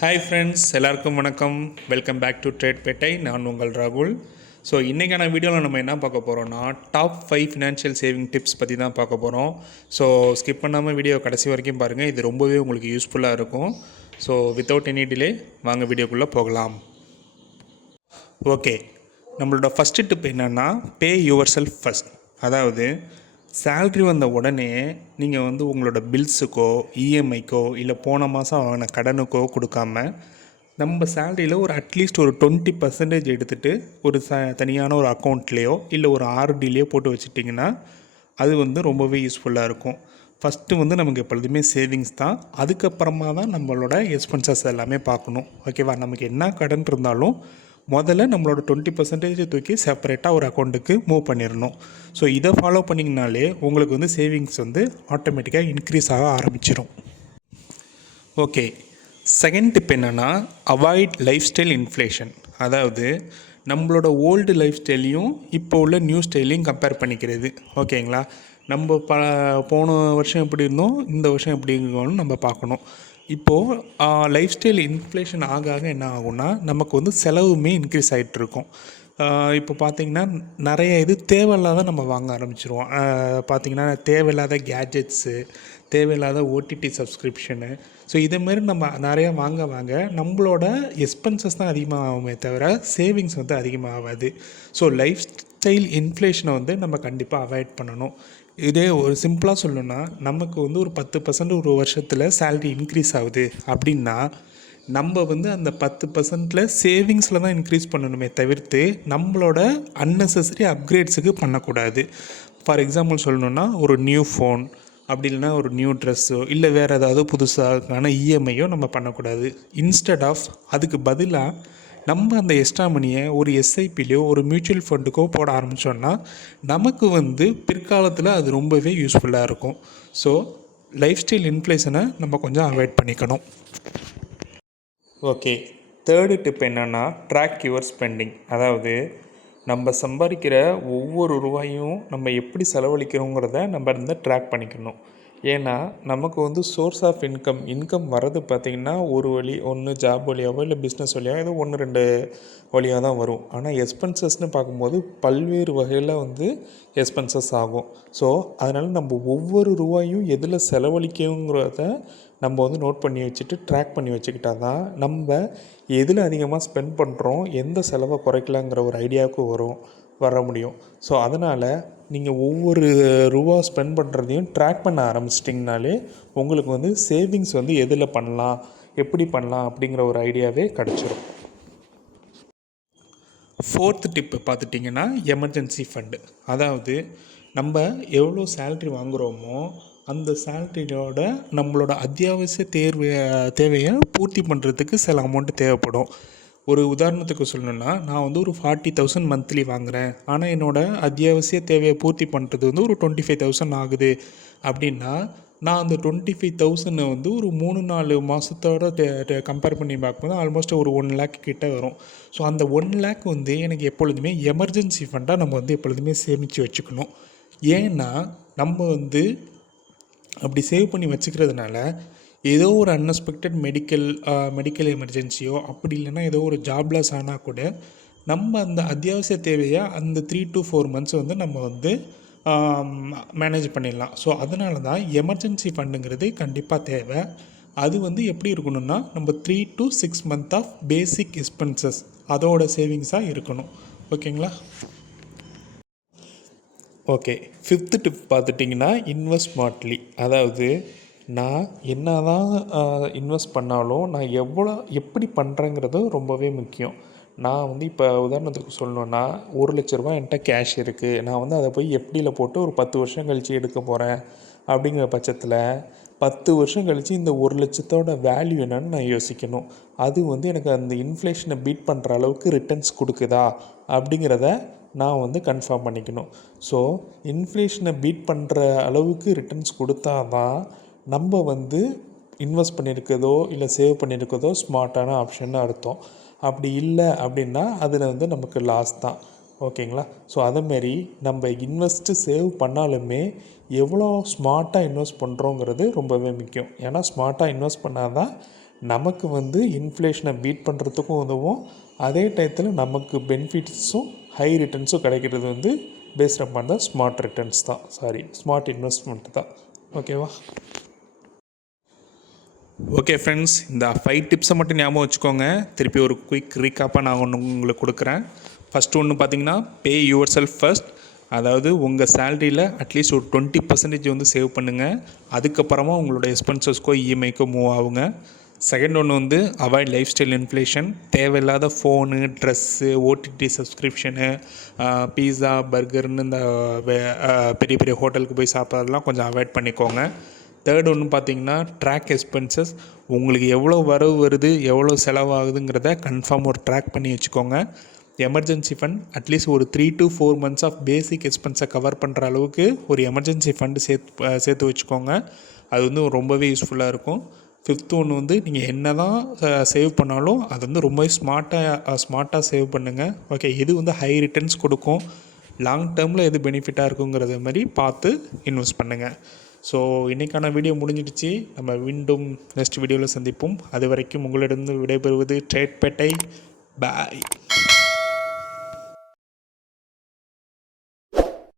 Hi friends, எல்லாருக்கும் வணக்கம். Welcome back to trade பேட்டை. நான் உங்கள் ராகுல். ஸோ இன்றைக்கான வீடியோவில் நம்ம என்ன பார்க்க போகிறோம்னா, டாப் 5 ஃபினான்ஷியல் சேவிங் டிப்ஸ் பற்றி தான் பார்க்க போகிறோம். ஸோ ஸ்கிப் பண்ணாமல் வீடியோ கடைசி வரைக்கும் பாருங்கள். இது ரொம்பவே உங்களுக்கு யூஸ்ஃபுல்லாக இருக்கும். ஸோ வித்தவுட் எனி டிலே வாங்க வீடியோக்குள்ளே போகலாம். ஓகே, நம்மளோட ஃபஸ்ட்டு டிப் என்னென்னா, பே யுவர் செல்ஃப் ஃபஸ்ட். அதாவது சேல்ரி வந்த உடனே நீங்கள் உங்களோட பில்ஸுக்கோ இஎம்ஐக்கோ இல்லை போன மாதம் வாங்கின கடனுக்கோ கொடுக்காம நம்ம சேல்ரியில் ஒரு அட்லீஸ்ட் ஒரு 20% எடுத்துகிட்டு ஒரு தனியான ஒரு அக்கௌண்ட்லேயோ இல்லை ஒரு ஆர்டிலேயோ போட்டு வச்சுட்டிங்கன்னா அது ரொம்பவே யூஸ்ஃபுல்லாக இருக்கும். ஃபஸ்ட்டு நமக்கு எப்பொழுதுமே சேவிங்ஸ் தான். அதுக்கப்புறமா தான் நம்மளோட எக்ஸ்பென்சஸ் எல்லாமே பார்க்கணும். ஓகேவா? நமக்கு என்ன கடன் இருந்தாலும் முதல்ல நம்மளோட 20% தூக்கி செப்பரேட்டாக ஒரு அக்கௌண்ட்டுக்கு மூவ் பண்ணிடணும். ஸோ இதை ஃபாலோ பண்ணிங்கனாலே உங்களுக்கு சேவிங்ஸ் ஆட்டோமேட்டிக்காக இன்க்ரீஸ் ஆக ஆரம்பிச்சிடும். ஓகே, செகண்ட் டிப் என்னென்னா, அவாய்ட் லைஃப் ஸ்டைல் இன்ஃப்ளேஷன். அதாவது நம்மளோட ஓல்டு லைஃப் ஸ்டைலையும் இப்போ உள்ள நியூ ஸ்டைலையும் கம்பேர் பண்ணிக்கிறது. ஓகேங்களா? நம்ம போன வருஷம் எப்படி இருந்தோம், இந்த வருஷம் எப்படி இருக்கோன்னு நம்ம பார்க்கணும். இப்போது லைஃப் ஸ்டைல் இன்ஃப்ளேஷன் ஆக ஆக என்ன ஆகும்னா, நமக்கு செலவுமே இன்க்ரீஸ் ஆகிட்டுருக்கும். இப்போ பார்த்திங்கன்னா நிறைய தேவையில்லாத நம்ம வாங்க ஆரம்பிச்சிருவோம். பார்த்திங்கன்னா தேவையில்லாத கேட்ஜெட்ஸு, தேவையில்லாத ஓடிடி சப்ஸ்கிரிப்ஷனு. ஸோ இதேமாரி நம்ம நிறையா வாங்க நம்மளோட எக்ஸ்பென்சஸ் தான் அதிகமாகுமே தவிர சேவிங்ஸ் அதிகமாகாது. ஸோ லைஃப் ஸ்டைல் இன்ஃப்ளேஷனை நம்ம கண்டிப்பாக அவாய்ட் பண்ணணும். இதே ஒரு சிம்பிளாக சொல்லணுன்னா, நமக்கு ஒரு 10% ஒரு வருஷத்தில் சேல்ரி இன்க்ரீஸ் ஆகுது அப்படின்னா, நம்ம அந்த 10%ல் சேவிங்ஸில் தான் இன்க்ரீஸ் பண்ணணுமே தவிர்த்து நம்மளோட அன்னெசரி அப்கிரேட்ஸுக்கு பண்ணக்கூடாது. ஃபார் எக்ஸாம்பிள் சொல்லணுன்னா, ஒரு நியூ ஃபோன் அப்படி இல்லைனா ஒரு நியூ ட்ரெஸ்ஸோ இல்லை வேறு ஏதாவது புதுசான இஎம்ஐயோ நம்ம பண்ணக்கூடாது. இன்ஸ்டெட் ஆஃப் அதுக்கு பதிலாக நம்ம அந்த எக்ஸ்ட்ரா மணியை ஒரு எஸ்ஐபிலையோ ஒரு மியூச்சுவல் ஃபண்டுக்கோ போட ஆரம்பித்தோன்னா நமக்கு பிற்காலத்தில் அது ரொம்பவே யூஸ்ஃபுல்லாக இருக்கும். ஸோ லைஃப் ஸ்டைல் இன்ஃப்ளேஷனை நம்ம கொஞ்சம் அவாய்ட் பண்ணிக்கணும். ஓகே, தேர்டு டிப் என்னென்னா, ட்ராக் யுவர் ஸ்பெண்டிங். அதாவது நம்ம சம்பாதிக்கிற ஒவ்வொரு ரூபாயும் நம்ம எப்படி செலவழிக்கிறோங்கிறத நம்ம ட்ராக் பண்ணிக்கணும். ஏன்னா நமக்கு சோர்ஸ் ஆஃப் இன்கம் வர்றது பார்த்திங்கன்னா ஒரு வழி, ஒன்று ஜாப் வழியாகவோ இல்லை பிஸ்னஸ் வழியாகவோ ஏதோ 1-2 வழியாக தான் வரும். ஆனால் எக்ஸ்பென்சஸ்ன்னு பார்க்கும்போது பல்வேறு வகையில் எக்ஸ்பென்சஸ் ஆகும். ஸோ அதனால் நம்ம ஒவ்வொரு ரூபாயும் எதில் செலவழிக்கணுங்கிறத நம்ம நோட் பண்ணி வச்சுட்டு ட்ராக் பண்ணி வச்சுக்கிட்டா தான் நம்ம எதில் அதிகமாக ஸ்பெண்ட் பண்ணுறோம், எந்த செலவை குறைக்கலாங்கிற ஒரு ஐடியாவுக்கு வர முடியும். ஸோ அதனால் நீங்கள் ஒவ்வொரு ரூபா ஸ்பெண்ட் பண்ணுறதையும் ட்ராக் பண்ண ஆரம்பிச்சிட்டிங்கனாலே உங்களுக்கு சேவிங்ஸ் எதில் பண்ணலாம், எப்படி பண்ணலாம் அப்படிங்கிற ஒரு ஐடியாவே கிடச்சிரும். ஃபோர்த்து டிப்பு பார்த்துட்டிங்கன்னா, எமர்ஜென்சி ஃபண்டு. அதாவது நம்ம எவ்வளோ சேல்ரி வாங்குகிறோமோ அந்த சேல்ரியோட நம்மளோட அத்தியாவசிய தேவையை பூர்த்தி பண்ணுறதுக்கு சில அமௌண்ட்டு தேவைப்படும். ஒரு உதாரணத்துக்கு சொல்லணுன்னா, நான் ஒரு 40,000 மந்த்லி வாங்குகிறேன். ஆனால் என்னோடய அத்தியாவசிய தேவையை பூர்த்தி பண்ணுறது ஒரு 25,000 ஆகுது அப்படின்னா, நான் அந்த 25,000 ஒரு 3-4 மாதத்தோட கம்பேர் பண்ணி பார்க்கும்போது ஆல்மோஸ்ட் ஒரு 1 lakh கிட்ட வரும். ஸோ அந்த 1 lakh எனக்கு எப்பொழுதுமே எமர்ஜென்சி ஃபண்டாக நம்ம எப்பொழுதுமே சேமித்து வச்சுக்கணும். ஏன்னா நம்ம அப்படி சேவ் பண்ணி வச்சுக்கிறதுனால ஏதோ ஒரு அன்எக்ஸ்பெக்டட் மெடிக்கல் எமர்ஜென்சியோ அப்படி இல்லைன்னா ஏதோ ஒரு ஜாப் லாஸ் ஆனால் கூட நம்ம அந்த அத்தியாவசிய தேவையை அந்த 3 to 4 months நம்ம மேனேஜ் பண்ணிடலாம். ஸோ அதனால தான் எமர்ஜென்சி ஃபண்டுங்கிறது கண்டிப்பாக தேவை. அது எப்படி இருக்கணும்னா, நம்ம 3 to 6 months of basic expenses அதோட சேவிங்ஸாக இருக்கணும். ஓகேங்களா? ஓகே, ஃபிஃப்த்து டிப் பார்த்துட்டிங்கன்னா, இன்வெஸ்ட் ஸ்மார்ட்லி. அதாவது நான் என்ன தான் இன்வெஸ்ட் பண்ணாலும் நான் எப்படி பண்ணுறேங்கிறது ரொம்பவே முக்கியம். நான் இப்போ உதாரணத்துக்கு சொல்லணுன்னா, 1,00,000 ரூபா என்கிட்ட கேஷ் இருக்குது. நான் அதை போய் எஃப்டியில் போட்டு ஒரு 10 வருஷம் கழித்து எடுக்க போகிறேன் அப்படிங்கிற பட்சத்தில் 10 வருஷம் கழித்து இந்த 1,00,000 வேல்யூ என்னன்னு நான் யோசிக்கணும். அது எனக்கு அந்த இன்ஃப்ளேஷனை பீட் பண்ணுற அளவுக்கு ரிட்டர்ன்ஸ் கொடுக்குதா அப்படிங்கிறத நான் கன்ஃபார்ம் பண்ணிக்கணும். ஸோ இன்ஃப்ளேஷனை பீட் பண்ணுற அளவுக்கு ரிட்டர்ன்ஸ் கொடுத்தா தான் நம்ம இன்வெஸ்ட் பண்ணியிருக்கதோ இல்லை சேவ் பண்ணியிருக்கதோ ஸ்மார்ட்டான ஆப்ஷன்னு அர்த்தம். அப்படி இல்லை அப்படின்னா அதில் நமக்கு லாஸ் தான். ஓகேங்களா? ஸோ அதேமாரி நம்ம சேவ் பண்ணாலுமே எவ்வளோ ஸ்மார்ட்டாக இன்வெஸ்ட் பண்ணுறோங்கிறது ரொம்பவே முக்கியம். ஏன்னா ஸ்மார்ட்டாக இன்வெஸ்ட் பண்ணால் தான் நமக்கு வந்து இன்ஃப்ளேஷனை பீட் பண்ணுறதுக்கும் உதவும். அதே டயத்தில் நமக்கு பெனிஃபிட்ஸும் ஹை ரிட்டர்ன்ஸும் கிடைக்கிறது வந்து பேஸ்ட் அப்பான் தான் ஸ்மார்ட் இன்வெஸ்ட்மெண்ட் தான். ஓகேவா? ஓகே ஃப்ரெண்ட்ஸ், இந்த 5 டிப்ஸை மட்டும் ஞாபகம் வச்சுக்கோங்க. திருப்பி ஒரு குயிக் ரீகாப்பாக நான் உங்களுக்கு கொடுக்குறேன். ஃபஸ்ட்டு ஒன்று பார்த்தீங்கன்னா, பே யுவர் செல்ஃப் ஃபர்ஸ்ட். அதாவது உங்கள் சேலரியில் அட்லீஸ்ட் ஒரு 20% வந்து சேவ் பண்ணுங்கள். அதுக்கப்புறமா உங்களோட எக்ஸ்பென்சஸ்க்கோ இஎம்ஐக்கோ மூவ் ஆகுங்க. செகண்ட் ஒன்று வந்து அவாய்ட் லைஃப் ஸ்டைல் இன்ஃப்ளேஷன். தேவையில்லாத ஃபோனு, ட்ரெஸ்ஸு, ஓடிடி சப்ஸ்கிரிப்ஷனு, பீஸா, பர்கர்னு இந்த பெரிய பெரிய ஹோட்டலுக்கு போய் சாப்பிட்றதெல்லாம் கொஞ்சம் அவாய்ட் பண்ணிக்கோங்க. தேர்ட் ஒன்று பார்த்தீங்கன்னா, ட்ராக் எக்ஸ்பென்சஸ். உங்களுக்கு எவ்வளோ வரவு வருது, எவ்வளோ செலவாகுதுங்கிறத கன்ஃபார்ம் ஒரு ட்ராக் பண்ணி வச்சுக்கோங்க. எமர்ஜென்சி ஃபண்ட் அட்லீஸ்ட் ஒரு 3 to 4 months ஆஃப் பேசிக் எக்ஸ்பென்ஸை கவர் பண்ணுற அளவுக்கு ஒரு எமர்ஜென்சி ஃபண்டு சேர்த்து வச்சுக்கோங்க. அது வந்து ரொம்பவே யூஸ்ஃபுல்லாக இருக்கும். ஃபிஃப்த் ஒன்று வந்து நீங்கள் என்ன தான் சேவ் பண்ணாலும் அது வந்து ரொம்ப ஸ்மார்ட்டாக சேவ் பண்ணுங்கள். ஓகே, எது வந்து ஹை ரிட்டர்ன்ஸ் கொடுக்கும், லாங் டேர்மில் எது பெனிஃபிட்டாக இருக்குங்கிறது மாதிரி பார்த்து இன்வெஸ்ட் பண்ணுங்கள். ஸோ இன்றைக்கான வீடியோ முடிஞ்சிடுச்சு. நம்ம மீண்டும் நெக்ஸ்ட் வீடியோவில் சந்திப்போம். அது வரைக்கும் உங்களிடம் விடைபெறுவது ட்ரேட் பேட்டை. பாய்.